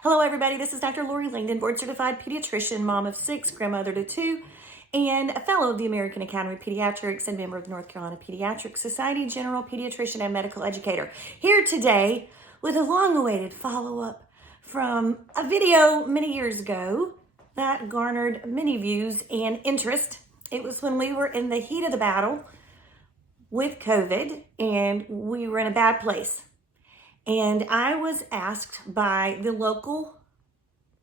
Hello, everybody. This is Dr. Lori Langdon, board-certified pediatrician, mom of 6, grandmother to 2, and a fellow of the American Academy of Pediatrics and member of the North Carolina Pediatric Society, general pediatrician and medical educator. Here today with a long-awaited follow-up from a video many years ago that garnered many views and interest. It was when we were in the heat of the battle with COVID and we were in a bad place. And I was asked by the local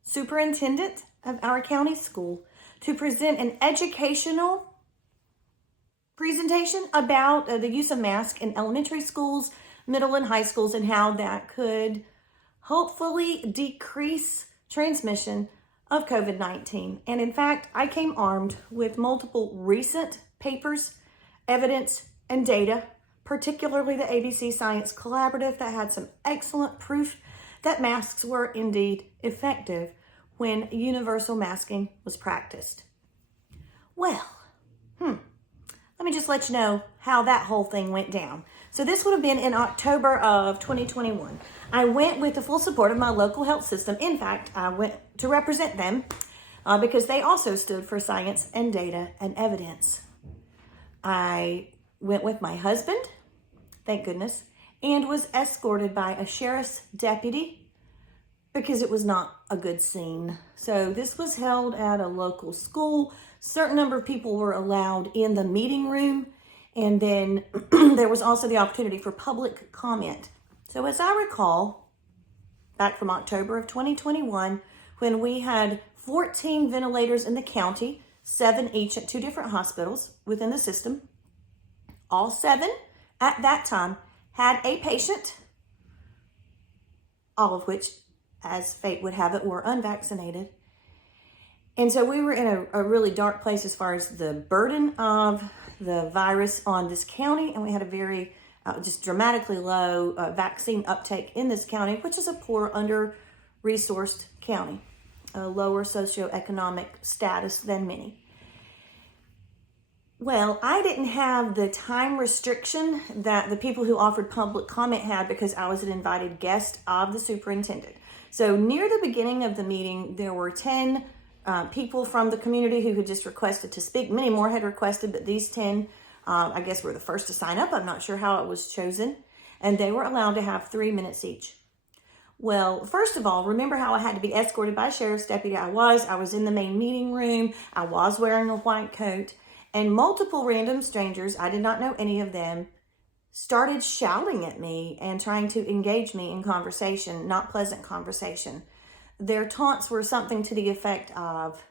superintendent of our county school to present an educational presentation about the use of masks in elementary schools, middle and high schools, and how that could hopefully decrease transmission of COVID-19. And in fact, I came armed with multiple recent papers, evidence, and data, particularly the ABC Science Collaborative that had some excellent proof that masks were indeed effective when universal masking was practiced. Well, let me just let you know how that whole thing went down. So this would have been in October of 2021. I went with the full support of my local health system. In fact, I went to represent them because they also stood for science and data and evidence. I went with my husband, thank goodness, and was escorted by a sheriff's deputy because it was not a good scene. So this was held at a local school. Certain number of people were allowed in the meeting room, and then there was also the opportunity for public comment. So as I recall, back from October of 2021, when we had 14 ventilators in the county, 7 each at 2 different hospitals within the system, all 7 at that time had a patient, all of which, as fate would have it, were unvaccinated. And so we were in a really dark place as far as the burden of the virus on this county. And we had a very just dramatically low vaccine uptake in this county, which is a poor, under-resourced county, a lower socioeconomic status than many. Well, I didn't have the time restriction that the people who offered public comment had because I was an invited guest of the superintendent. So near the beginning of the meeting, there were 10 people from the community who had just requested to speak. Many more had requested, but these 10, I guess, were the first to sign up. I'm not sure how it was chosen. And they were allowed to have 3 minutes each. Well, first of all, remember how I had to be escorted by a sheriff's deputy? I was in the main meeting room. I was wearing a white coat. And multiple random strangers, I did not know any of them, started shouting at me and trying to engage me in conversation, not pleasant conversation. Their taunts were something to the effect of,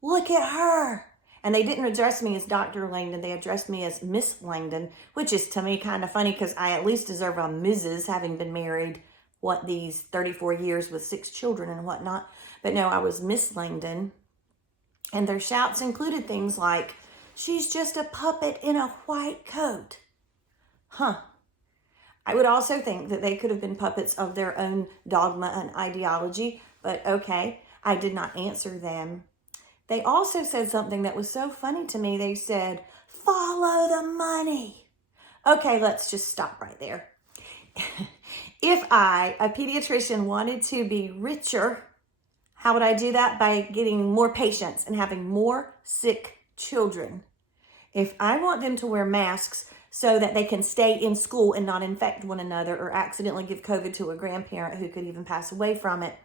"Look at her." And they didn't address me as Dr. Langdon. They addressed me as Miss Langdon, which is to me kind of funny because I at least deserve a Mrs. having been married, these 34 years with 6 children and whatnot. But no, I was Miss Langdon. And their shouts included things like, "She's just a puppet in a white coat." I would also think that they could have been puppets of their own dogma and ideology, but okay, I did not answer them. They also said something that was so funny to me. They said, "Follow the money." Okay, let's just stop right there. If I, a pediatrician, wanted to be richer, how would I do that? By getting more patients and having more sick children. If I want them to wear masks so that they can stay in school and not infect one another or accidentally give COVID to a grandparent who could even pass away from it,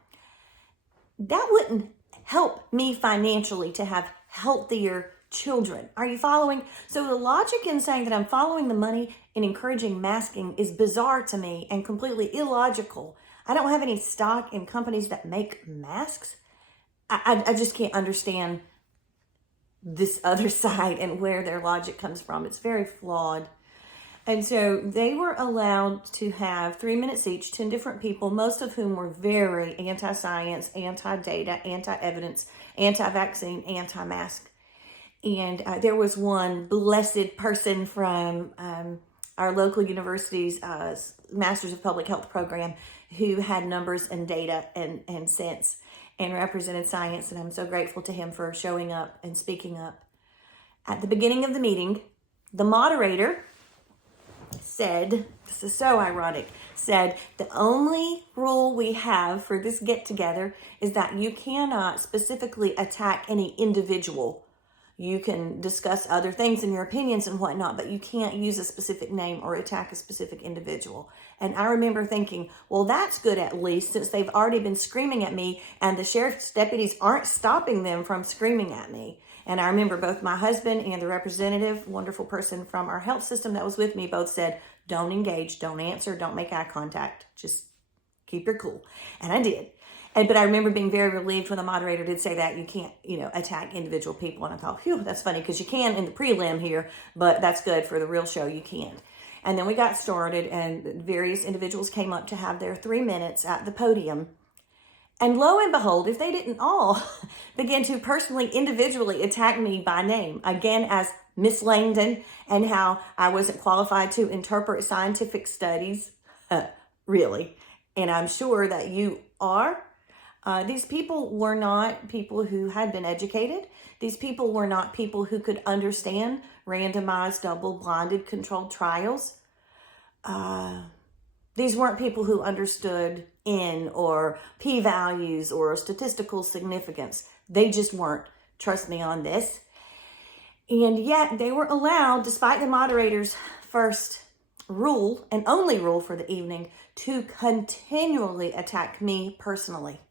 that wouldn't help me financially to have healthier children. Are you following? So the logic in saying that I'm following the money and encouraging masking is bizarre to me and completely illogical. I don't have any stock in companies that make masks. I just can't understand this other side and where their logic comes from. It's very flawed. And so they were allowed to have 3 minutes each, 10 different people, most of whom were very anti-science, anti-data, anti-evidence, anti-vaccine, anti-mask. And there was one blessed person from our local university's Masters of Public Health program who had numbers and data and sense and represented science. And I'm so grateful to him for showing up and speaking up. At the beginning of the meeting, the moderator said, this is so ironic, said the only rule we have for this get together is that you cannot specifically attack any individual. You can discuss other things and your opinions and whatnot, but you can't use a specific name or attack a specific individual. And I remember thinking, well, that's good at least, since they've already been screaming at me and the sheriff's deputies aren't stopping them from screaming at me. And I remember both my husband and the representative, wonderful person from our health system that was with me, both said, don't engage, don't answer, don't make eye contact. Just keep your cool. And I did. But I remember being very relieved when the moderator did say that you can't, attack individual people. And I thought, phew, that's funny, because you can in the prelim here, but that's good for the real show. You can't. And then we got started, and various individuals came up to have their 3 minutes at the podium. And lo and behold, if they didn't all begin to personally, individually attack me by name, again as Miss Langdon, and how I wasn't qualified to interpret scientific studies, really. And I'm sure that you are. These people were not people who had been educated. These people were not people who could understand randomized, double-blinded, controlled trials. These weren't people who understood N or p-values or statistical significance. They just weren't. Trust me on this. And yet they were allowed, despite the moderator's first rule and only rule for the evening, to continually attack me personally.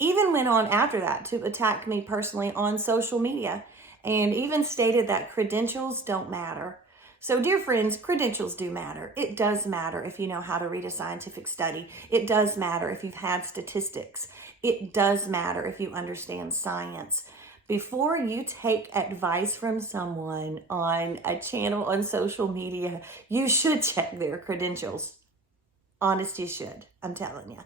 Even went on after that to attack me personally on social media, and even stated that credentials don't matter. So, dear friends, credentials do matter. It does matter if you know how to read a scientific study. It does matter if you've had statistics. It does matter if you understand science. Before you take advice from someone on a channel on social media, you should check their credentials. Honest, you should. I'm telling you.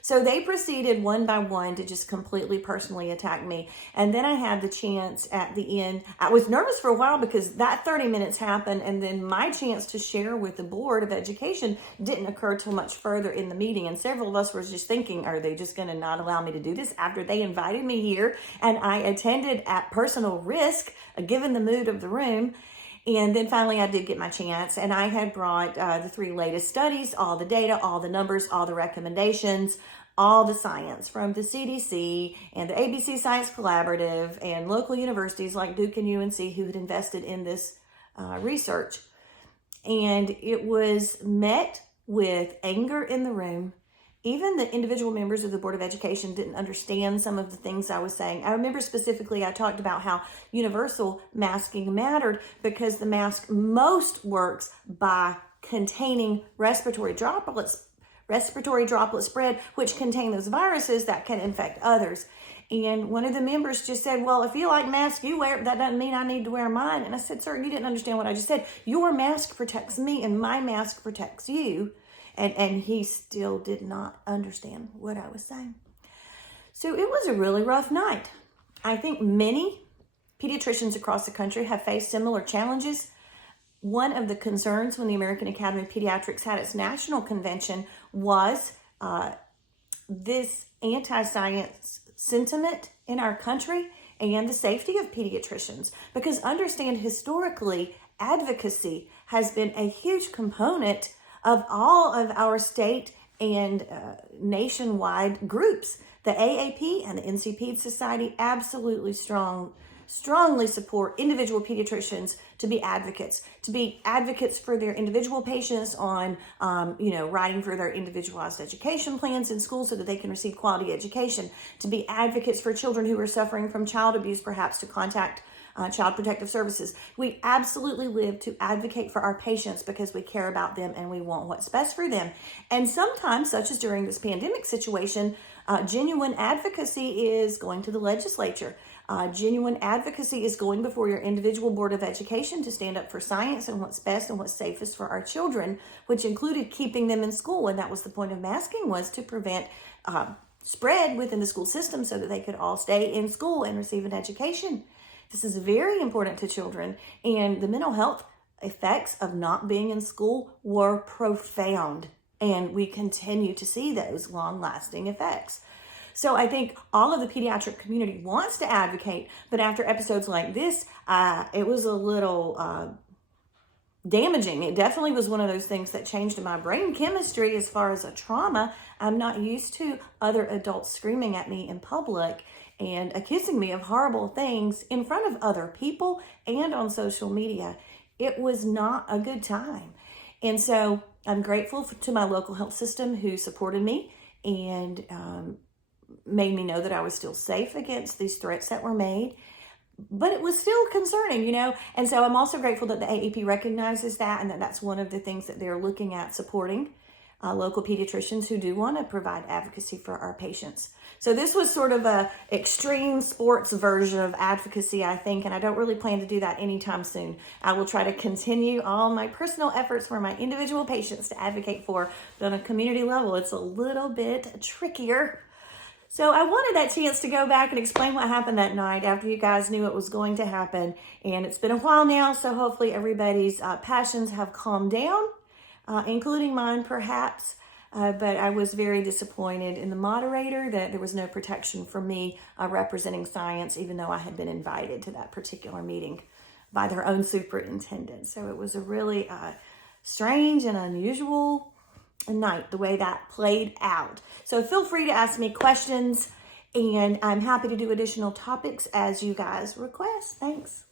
So they proceeded one by one to just completely personally attack me. And then I had the chance at the end. I was nervous for a while because that 30 minutes happened, and then my chance to share with the Board of Education didn't occur till much further in the meeting. And several of us were just thinking, are they just going to not allow me to do this after they invited me here? And I attended at personal risk, given the mood of the room. And then finally I did get my chance, and I had brought the 3 latest studies, all the data, all the numbers, all the recommendations, all the science from the CDC and the ABC Science Collaborative and local universities like Duke and UNC who had invested in this research. And it was met with anger in the room. Even the individual members of the Board of Education didn't understand some of the things I was saying. I remember specifically I talked about how universal masking mattered because the mask most works by containing respiratory droplet spread, which contain those viruses that can infect others. And one of the members just said, well, if you like masks, you wear it. That doesn't mean I need to wear mine. And I said, sir, you didn't understand what I just said. Your mask protects me and my mask protects you. And he still did not understand what I was saying. So it was a really rough night. I think many pediatricians across the country have faced similar challenges. One of the concerns when the American Academy of Pediatrics had its national convention was this anti-science sentiment in our country and the safety of pediatricians. Because understand, historically, advocacy has been a huge component of all of our state and nationwide groups. The AAP and the NCP Society absolutely strongly support individual pediatricians to be advocates for their individual patients on, writing for their individualized education plans in schools so that they can receive quality education, to be advocates for children who are suffering from child abuse, perhaps to contact Child Protective Services. We absolutely live to advocate for our patients because we care about them and we want what's best for them. And sometimes, such as during this pandemic situation, genuine advocacy is going to the legislature. Genuine advocacy is going before your individual Board of Education to stand up for science and what's best and what's safest for our children, which included keeping them in school. And that was the point of masking, was to prevent spread within the school system so that they could all stay in school and receive an education. This is very important to children, and the mental health effects of not being in school were profound, and we continue to see those long-lasting effects. So I think all of the pediatric community wants to advocate, but after episodes like this, it was a little damaging. It definitely was one of those things that changed my brain chemistry as far as a trauma. I'm not used to other adults screaming at me in public and accusing me of horrible things in front of other people and on social media. It was not a good time. And so I'm grateful to my local health system who supported me and made me know that I was still safe against these threats that were made. But it was still concerning, you know. And so I'm also grateful that the AAP recognizes that, and that that's one of the things that they're looking at, supporting local pediatricians who do want to provide advocacy for our patients. So this was sort of a extreme sports version of advocacy, I think, and I don't really plan to do that anytime soon. I will try to continue all my personal efforts for my individual patients to advocate for, but on a community level, it's a little bit trickier. So I wanted that chance to go back and explain what happened that night after you guys knew it was going to happen. And it's been a while now, so hopefully everybody's passions have calmed down, including mine perhaps. But I was very disappointed in the moderator that there was no protection for me representing science, even though I had been invited to that particular meeting by their own superintendent. So it was a really strange and unusual night, the way that played out. So feel free to ask me questions, and I'm happy to do additional topics as you guys request. Thanks.